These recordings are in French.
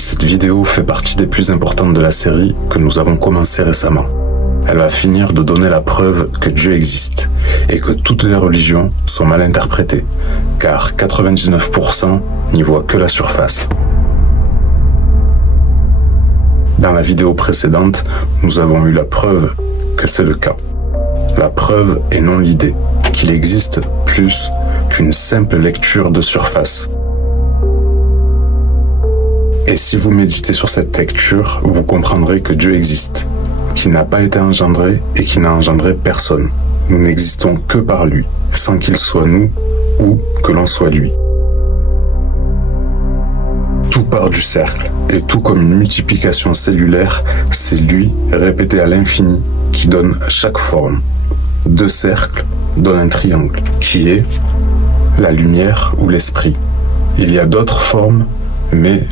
Cette vidéo fait partie des plus importantes de la série que nous avons commencé récemment. Elle va finir de donner la preuve que Dieu existe et que toutes les religions sont mal interprétées, car 99% n'y voient que la surface. Dans la vidéo précédente, nous avons eu la preuve que c'est le cas. La preuve et non l'idée, qu'il existe plus qu'une simple lecture de surface. Et si vous méditez sur cette lecture, vous comprendrez que Dieu existe, qu'il n'a pas été engendré et qu'il n'a engendré personne. Nous n'existons que par lui, sans qu'il soit nous ou que l'on soit lui. Tout part du cercle, et tout comme une multiplication cellulaire, c'est lui, répété à l'infini, qui donne chaque forme. 2 cercles donnent un triangle, qui est la lumière ou l'esprit. Il y a d'autres formes, mais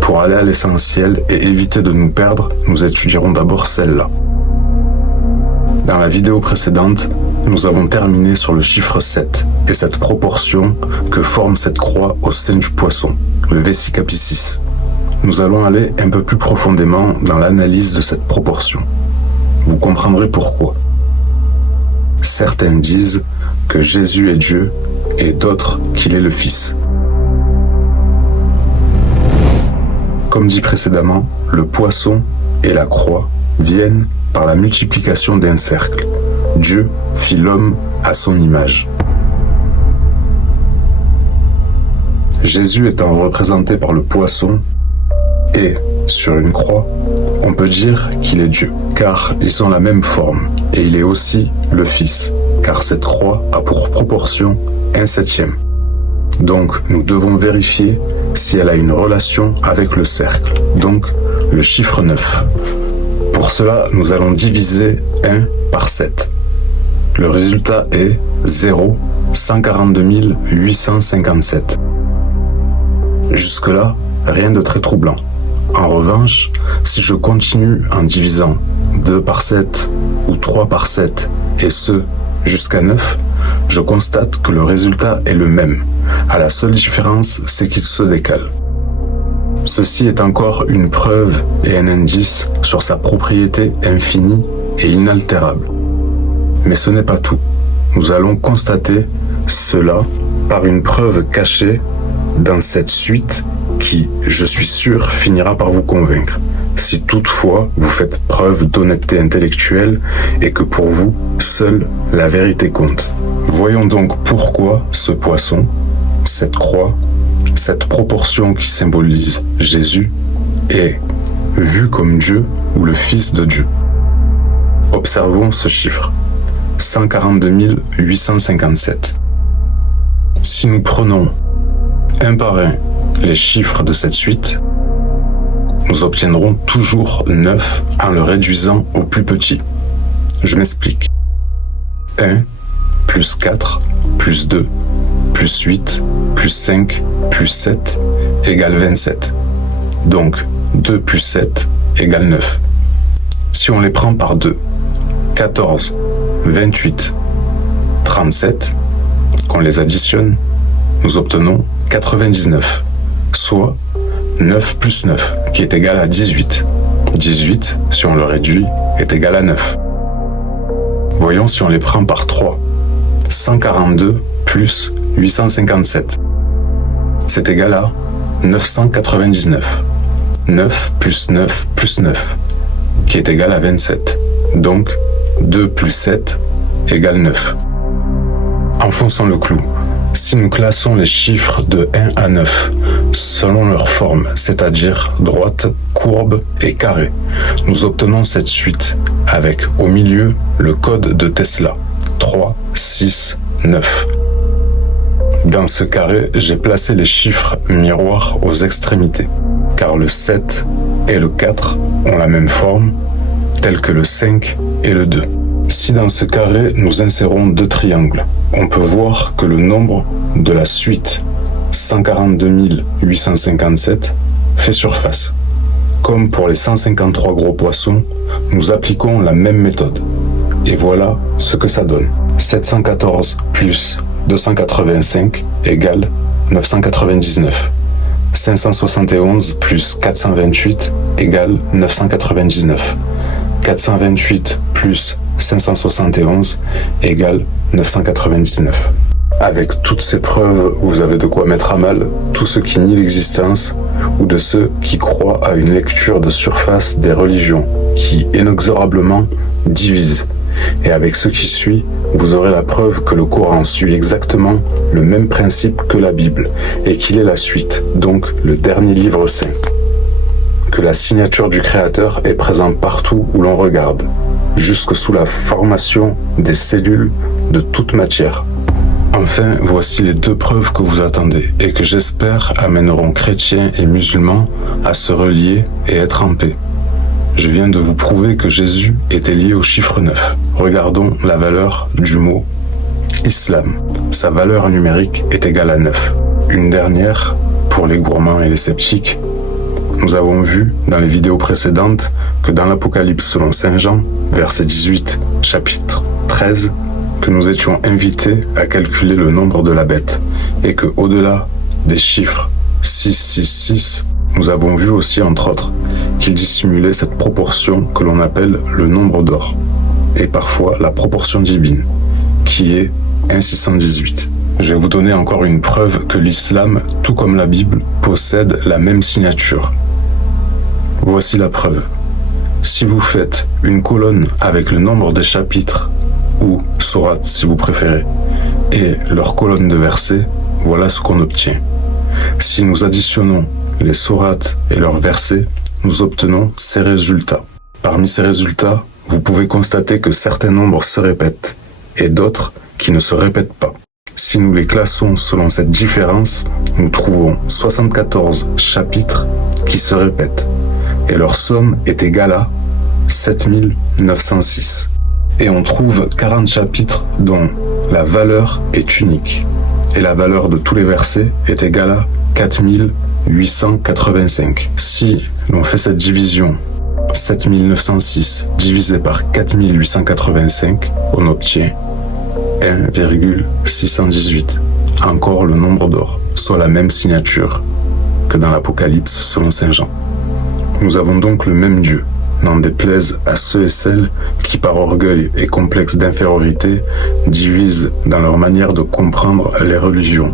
pour aller à l'essentiel et éviter de nous perdre, nous étudierons d'abord celle-là. Dans la vidéo précédente, nous avons terminé sur le chiffre 7 et cette proportion que forme cette croix au sein du poisson, le Vesica Piscis. Nous allons aller un peu plus profondément dans l'analyse de cette proportion. Vous comprendrez pourquoi. Certains disent que Jésus est Dieu et d'autres qu'il est le Fils. Comme dit précédemment, le poisson et la croix viennent par la multiplication d'un cercle. Dieu fit l'homme à son image. Jésus étant représenté par le poisson et sur une croix, on peut dire qu'il est Dieu, car ils ont la même forme, et il est aussi le Fils, car cette croix a pour proportion 1/7. Donc nous devons vérifier si elle a une relation avec le cercle, donc le chiffre 9. Pour cela, nous allons diviser 1 par 7. Le résultat est 0,142 857. Jusque-là, rien de très troublant. En revanche, si je continue en divisant 2 par 7 ou 3 par 7, et ce, jusqu'à 9, je constate que le résultat est le même. À la seule différence, c'est qu'il se décale. Ceci est encore une preuve et un indice sur sa propriété infinie et inaltérable. Mais ce n'est pas tout. Nous allons constater cela par une preuve cachée dans cette suite qui, je suis sûr, finira par vous convaincre, si toutefois vous faites preuve d'honnêteté intellectuelle et que pour vous, seule la vérité compte. Voyons donc pourquoi ce poisson, cette croix, cette proportion qui symbolise Jésus, est vu comme Dieu ou le Fils de Dieu. Observons ce chiffre, 142 857. Si nous prenons un par un les chiffres de cette suite, nous obtiendrons toujours 9 en le réduisant au plus petit. Je m'explique. 1 plus 4 plus 2 plus 8 plus 5 plus 7 égale 27. Donc 2 plus 7 égale 9. Si on les prend par 2, 14, 28, 37, qu'on les additionne, nous obtenons 99, soit 9 plus 9, qui est égal à 18. 18, si on le réduit, est égal à 9. Voyons si on les prend par 3. 142 plus 857. C'est égal à 999. 9 plus 9 plus 9, qui est égal à 27. Donc, 2 plus 7 égale 9. Enfonçons le clou. Si nous classons les chiffres de 1 à 9 selon leur forme, c'est-à-dire droite, courbe et carré, nous obtenons cette suite avec au milieu le code de Tesla, 3, 6, 9. Dans ce carré, j'ai placé les chiffres miroirs aux extrémités, car le 7 et le 4 ont la même forme, tels que le 5 et le 2. Si dans ce carré, nous insérons 2 triangles, on peut voir que le nombre de la suite 142 857 fait surface. Comme pour les 153 gros poissons, nous appliquons la même méthode. Et voilà ce que ça donne. 714 plus 285 égale 999. 571 plus 428 égale 999. 428 plus 571 égale 999. Avec toutes ces preuves, vous avez de quoi mettre à mal tous ceux qui nient l'existence ou de ceux qui croient à une lecture de surface des religions qui inexorablement divisent. Et avec ce qui suit, vous aurez la preuve que le Coran suit exactement le même principe que la Bible et qu'il est la suite, donc le dernier livre saint. Que la signature du Créateur est présente partout où l'on regarde, jusque sous la formation des cellules de toute matière. Enfin, voici les deux preuves que vous attendez et que j'espère amèneront chrétiens et musulmans à se relier et être en paix. Je viens de vous prouver que Jésus était lié au chiffre 9. Regardons la valeur du mot Islam. Sa valeur numérique est égale à 9. Une dernière, pour les gourmands et les sceptiques. Nous avons vu dans les vidéos précédentes que dans l'Apocalypse selon Saint Jean, verset 18, chapitre 13, que nous étions invités à calculer le nombre de la bête et que au-delà des chiffres 666, nous avons vu aussi entre autres qu'il dissimulait cette proportion que l'on appelle le nombre d'or et parfois la proportion divine qui est 1,618. Je vais vous donner encore une preuve que l'islam, tout comme la Bible, possède la même signature. Voici la preuve. Si vous faites une colonne avec le nombre des chapitres ou sourates si vous préférez, et leur colonne de versets, voilà ce qu'on obtient. Si nous additionnons les sourates et leurs versets, nous obtenons ces résultats. Parmi ces résultats, vous pouvez constater que certains nombres se répètent et d'autres qui ne se répètent pas. Si nous les classons selon cette différence, nous trouvons 74 chapitres qui se répètent et leur somme est égale à 7906. Et on trouve 40 chapitres dont la valeur est unique. Et la valeur de tous les versets est égale à 4885. Si l'on fait cette division, 7906 divisé par 4885, on obtient 1,618. Encore le nombre d'or, soit la même signature que dans l'Apocalypse selon Saint Jean. Nous avons donc le même Dieu. N'en déplaise à ceux et celles qui, par orgueil et complexe d'infériorité, divisent dans leur manière de comprendre les religions.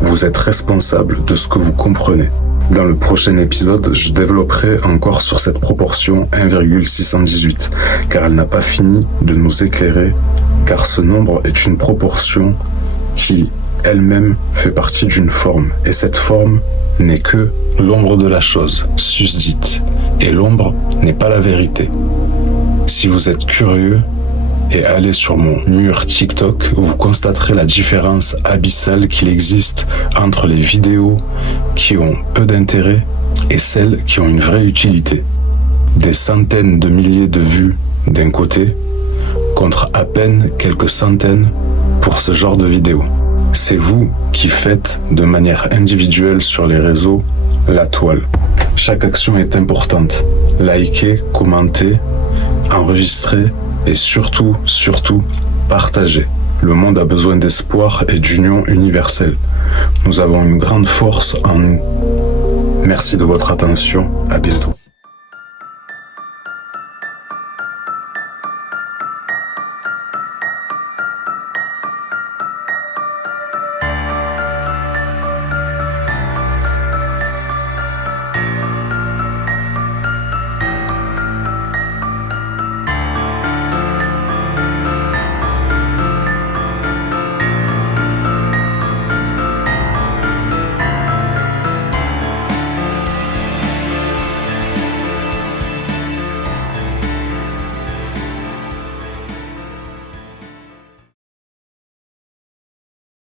Vous êtes responsable de ce que vous comprenez. Dans le prochain épisode, je développerai encore sur cette proportion 1,618, car elle n'a pas fini de nous éclairer, car ce nombre est une proportion qui, elle-même, fait partie d'une forme, et cette forme n'est que l'ombre de la chose, susdite, et l'ombre n'est pas la vérité. Si vous êtes curieux et allez sur mon mur TikTok, vous constaterez la différence abyssale qu'il existe entre les vidéos qui ont peu d'intérêt et celles qui ont une vraie utilité. Des centaines de milliers de vues d'un côté, contre à peine quelques centaines pour ce genre de vidéos. C'est vous qui faites de manière individuelle sur les réseaux la toile. Chaque action est importante. Likez, commentez, enregistrez et surtout, partagez. Le monde a besoin d'espoir et d'union universelle. Nous avons une grande force en nous. Merci de votre attention. À bientôt.